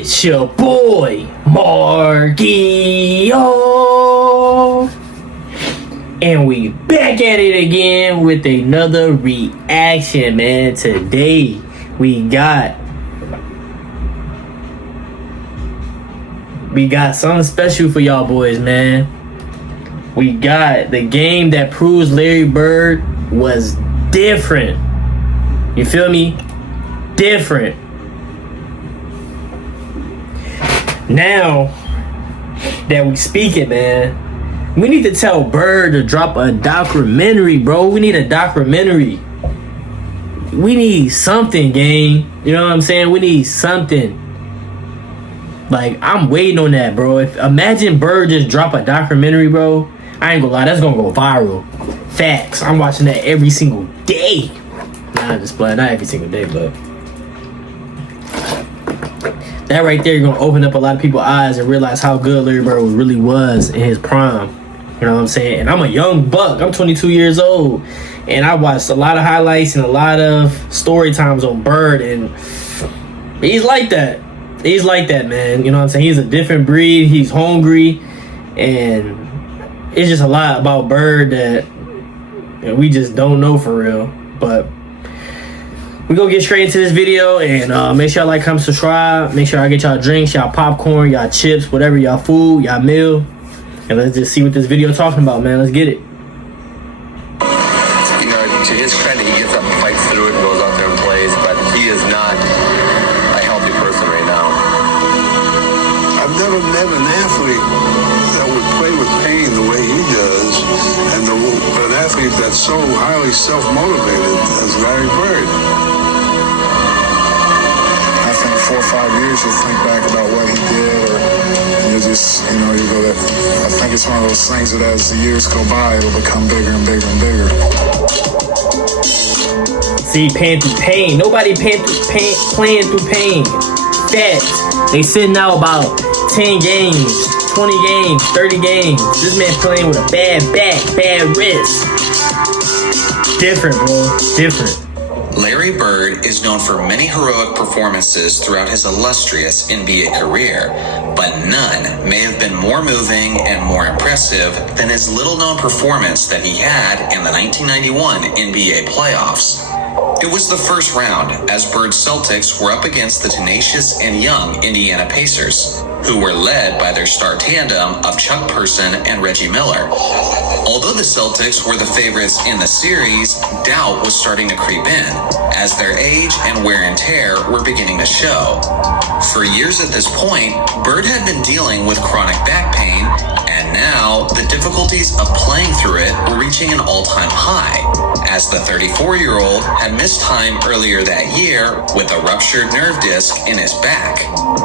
It's your boy, Margio. And we back at it again with another reaction, man. Today, we got something special for y'all boys, man. We got the game that proves Larry Bird was different. You feel me? Different. Now that we speaking, man, we need to tell Bird to drop a documentary, bro. We need a documentary. We need something, gang. You know what I'm saying? We need something. Like, I'm waiting on that, bro. Imagine Bird just drop a documentary, bro. I ain't gonna lie, that's gonna go viral. Facts. I'm watching that every single day. Nah, just playing, not every single day, but that right there, you're gonna open up a lot of people's eyes and realize how good Larry Bird really was in his prime. You know what I'm saying? And I'm a young buck. I'm 22 years old, and I watched a lot of highlights and a lot of story times on Bird, and he's like that. He's like that, man. You know what I'm saying? He's a different breed. He's hungry, and it's just a lot about Bird that we just don't know for real. But we gonna get straight into this video, and make sure y'all like, comment, subscribe. Make sure I get y'all drinks, y'all popcorn, y'all chips, whatever, y'all food, y'all meal. And let's just see what this video talking about, man. Let's get it. You know, to his credit, he gets up and fights through it and goes out there and plays, but he is not a healthy person right now. I've never met an athlete that would play with pain the way he does, and an athlete that's so highly self-motivated as Larry Bird. 4 or 5 years, you'll think back about what he did, or you just, you go that. I think it's one of those things that as the years go by, it'll become bigger and bigger and bigger. See, playing through pain. Nobody playing through pain. Facts. They sitting out about 10 games, 20 games, 30 games. This man playing with a bad back, bad wrist. Different, bro. Different. Larry Bird is known for many heroic performances throughout his illustrious NBA career, but none may have been more moving and more impressive than his little-known performance that he had in the 1991 NBA playoffs. It was the first round, as Bird's Celtics were up against the tenacious and young Indiana Pacers, who were led by their star tandem of Chuck Person and Reggie Miller. Although the Celtics were the favorites in the series, doubt was starting to creep in, as their age and wear and tear were beginning to show. For years at this point, Bird had been dealing with chronic back pain, and now the difficulties of playing through it were reaching an all-time high, as the 34-year-old had missed time earlier that year with a ruptured nerve disc in his back.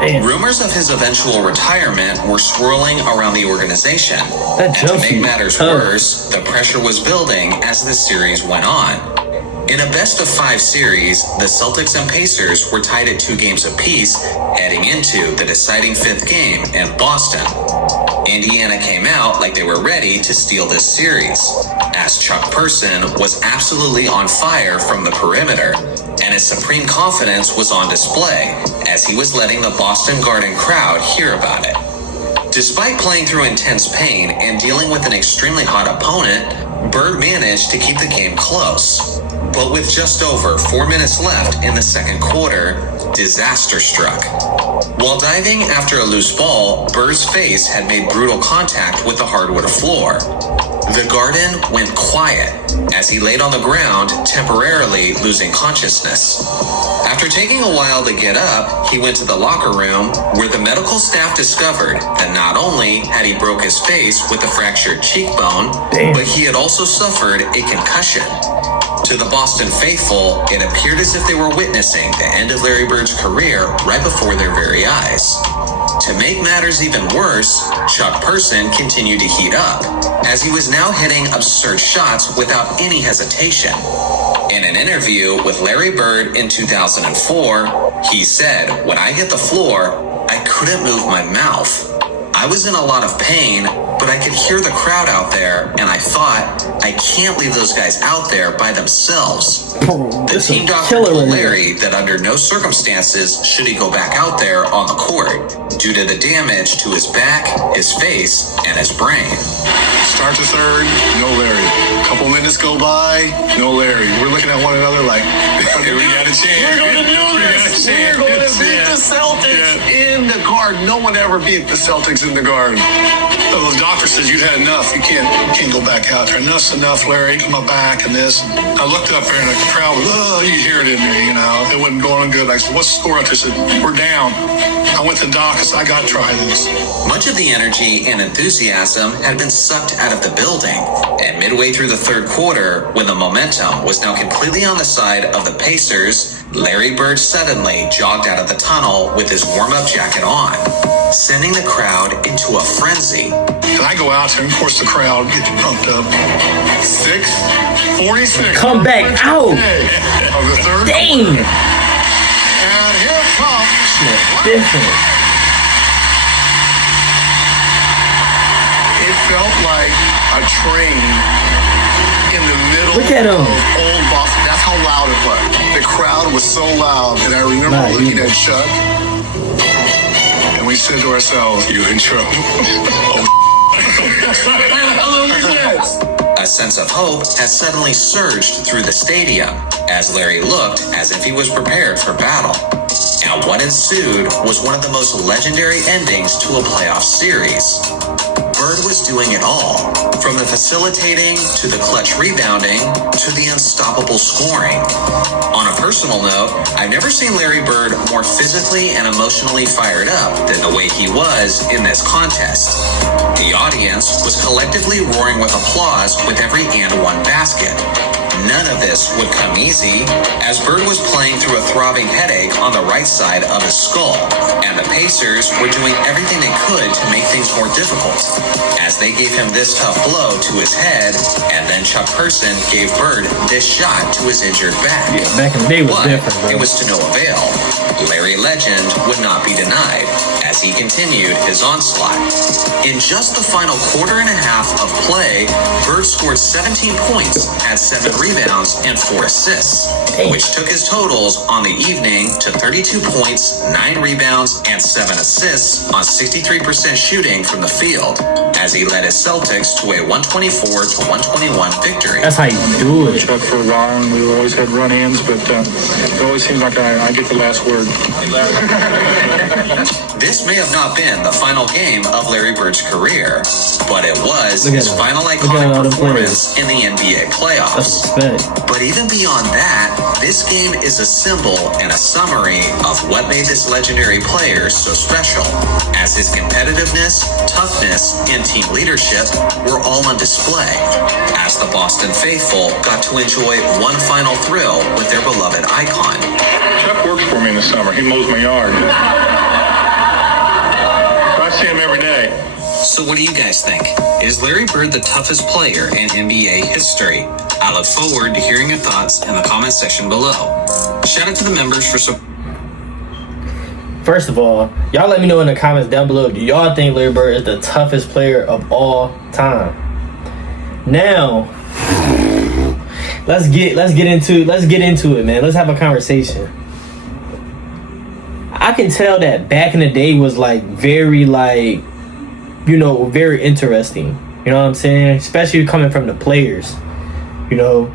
Damn. Rumors of his eventual retirement were swirling around the organization. And to make matters worse, the pressure was building as the series went on. In a best-of-5 series, the Celtics and Pacers were tied at 2 games apiece, heading into the deciding 5th game in Boston. Indiana came out like they were ready to steal this series, as Chuck Person was absolutely on fire from the perimeter, and his supreme confidence was on display as he was letting the Boston Garden crowd hear about it. Despite playing through intense pain and dealing with an extremely hot opponent, Bird managed to keep the game close. But with just over 4 minutes left in the second quarter, disaster struck. While diving after a loose ball, Bird's face had made brutal contact with the hardwood floor. The Garden went quiet as he laid on the ground, temporarily losing consciousness. After taking a while to get up, he went to the locker room where the medical staff discovered that not only had he broke his face with a fractured cheekbone, but he had also suffered a concussion. To the Boston faithful, it appeared as if they were witnessing the end of Larry Bird's career right before their very eyes. To make matters even worse, Chuck Person continued to heat up, as he was now hitting absurd shots without any hesitation. In an interview with Larry Bird in 2004, he said, "When I hit the floor, I couldn't move my mouth. I was in a lot of pain, but I could hear the crowd out there, and I thought, I can't leave those guys out there by themselves. The team doctor told Larry that under no circumstances should he go back out there on the court due to the damage to his back, his face, and his brain. Start to third, no Larry. Couple minutes go by, no Larry. We're looking at one another like, we got a chance. We're going to do this. We're going to beat the Celtics in the Garden. No one ever beat the Celtics in the Garden. So the doctor says you've had enough. You can't go back out there. Enough's enough, Larry. My back and this. I looked up there and the crowd was, oh, you hear it in there, you know. It wasn't going good. I said, what's the score up there? I said, we're down. I went to the doc and said, I got to try this. Much of the energy and enthusiasm had been sucked out of the building, and midway through the third quarter, when the momentum was now completely on the side of the Pacers, Larry Bird suddenly jogged out of the tunnel with his warm-up jacket on, sending the crowd into a frenzy. And I go out there, and of course the crowd gets pumped up. 6:46. Come back out. Of the third Dang. quarter. And here comes Different. It felt like a train in the middle Look at him. of old Boston. That's how loud it was. The crowd was so loud. And I remember Nah, looking you- at Chuck, and we said to ourselves, you in trouble. A sense of hope has suddenly surged through the stadium as Larry looked as if he was prepared for battle. And what ensued was one of the most legendary endings to a playoff series. Bird was doing it all, from the facilitating to the clutch rebounding to the unstoppable scoring. On a personal note, I've never seen Larry Bird more physically and emotionally fired up than the way he was in this contest. The audience was collectively roaring with applause with every and one basket. None of this would come easy, as Bird was playing through a throbbing headache on the right side of his skull, and the Pacers were doing everything they could to make things more difficult, as they gave him this tough blow to his head, and then Chuck Person gave Bird this shot to his injured back. Yeah, back in the day was But different, bro. it was to no avail. Larry Legend would not be denied, as he continued his onslaught. In just the final quarter and a half of play, Bird scored 17 points, had 7 rebounds, and 4 assists, which took his totals on the evening to 32 points, 9 rebounds, and 7 assists on 63% shooting from the field, as he led his Celtics to a 124-121 victory. That's how you do it. Chuck for a while, and we always had run-ins, but it always seems like I get the last word. This may have not been the final game of Larry Bird's career, but it was Look at his him. final Look at iconic all the performance in the NBA That's playoffs. respect. But even beyond that, this game is a symbol and a summary of what made this legendary player so special, as his competitiveness, toughness, and team leadership were all on display, as the Boston faithful got to enjoy one final thrill with their beloved icon. Chuck works for me in the summer. He mows my yard. I see him every day. So what do you guys think? Is Larry Bird the toughest player in NBA history? I look forward to hearing your thoughts in the comment section below. Shout out to the members for First of all, y'all let me know in the comments down below. Do y'all think Larry Bird is the toughest player of all time? Now, let's get into it, man. Let's have a conversation. I can tell that back in the day was very very interesting. You know what I'm saying? Especially coming from the players. You know,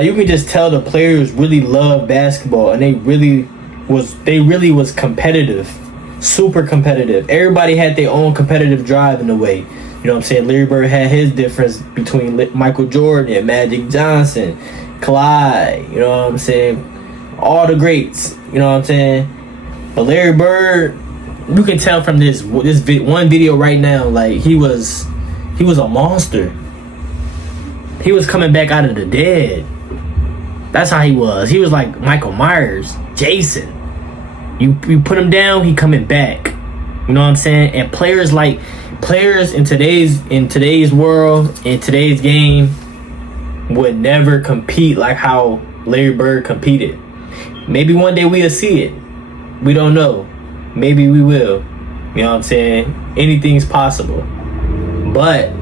you can just tell the players really love basketball, and they really was competitive, super competitive. Everybody had their own competitive drive in a way. You know what I'm saying? Larry Bird had his difference between Michael Jordan and Magic Johnson, Clyde. You know what I'm saying? All the greats. You know what I'm saying? But Larry Bird, you can tell from this one video right now, he was a monster. He was coming back out of the dead. That's how he was. He was like Michael Myers, Jason. You put him down, he coming back. You know what I'm saying? And players in today's world, in today's game, would never compete like how Larry Bird competed. Maybe one day we'll see it. We don't know. Maybe we will. You know what I'm saying? Anything's possible. But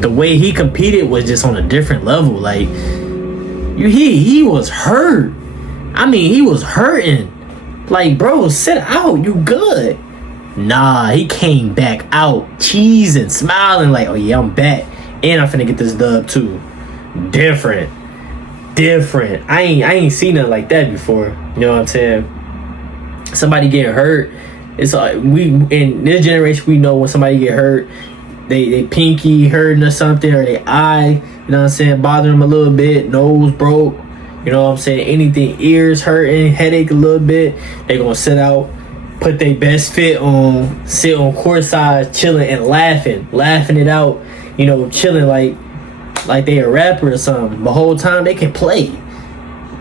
the way he competed was just on a different level. Like, he was hurt. I mean, he was hurting. Like, bro, sit out. You good. Nah, he came back out cheesing, smiling like, oh yeah, I'm back. And I'm finna get this dub too. Different. I ain't seen nothing like that before. You know what I'm saying? Somebody getting hurt. It's like we in this generation, we know when somebody get hurt, they pinky hurting or something, or they eye, you know what I'm saying, bother them a little bit, nose broke, you know what I'm saying, anything, ears hurting, headache a little bit, they gonna sit out, put their best fit on, sit on courtside, chilling and laughing it out, you know, chilling like they a rapper or something. The whole time they can play.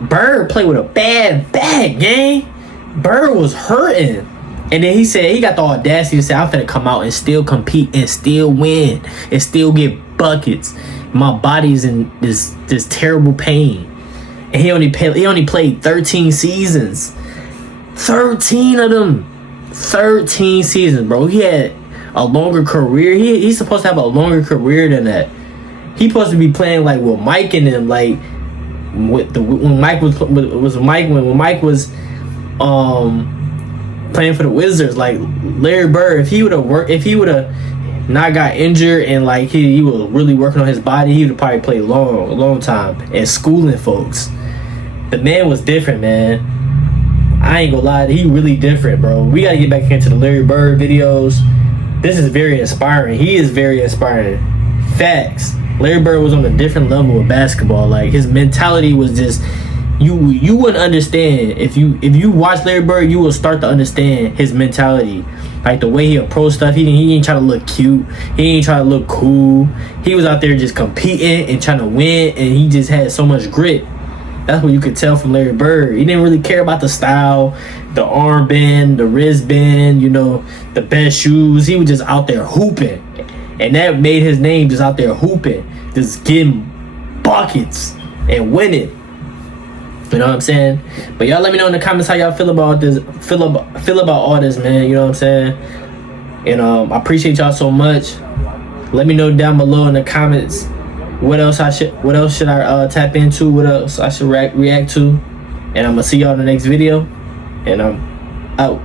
Bird played with a bad back, gang. Bird was hurting. And then he said he got the audacity to say, I'm finna come out and still compete and still win and still get buckets. My body's in this terrible pain. And he only played 13 seasons. 13 of them. 13 seasons, bro. He had a longer career. He's supposed to have a longer career than that. He's supposed to be playing like with Mike and them, like when Mike was playing for the Wizards, like Larry Bird. If he would have not got injured and like he was really working on his body, he would have probably played a long time and schooling folks. The man was different, man. I ain't gonna lie, he really different, bro. We gotta get back into the Larry Bird videos. This is very inspiring. He is very inspiring. Facts. Larry Bird was on a different level of basketball. Like, his mentality was just, you wouldn't understand. If you watch Larry Bird, you will start to understand his mentality. Like, the way he approached stuff. He ain't trying to look cute. He ain't trying to look cool. He was out there just competing and trying to win, and he just had so much grit. That's what you could tell from Larry Bird. He didn't really care about the style, the armband, the wristband, you know, the best shoes. He was just out there hooping. And that made his name, just out there hooping, just getting buckets and winning. You know what I'm saying? But y'all let me know in the comments how y'all feel about this, feel about all this, man. You know what I'm saying? And I appreciate y'all so much. Let me know down below in the comments what else should I tap into, what else I should react to. And I'm gonna see y'all in the next video. And I'm out.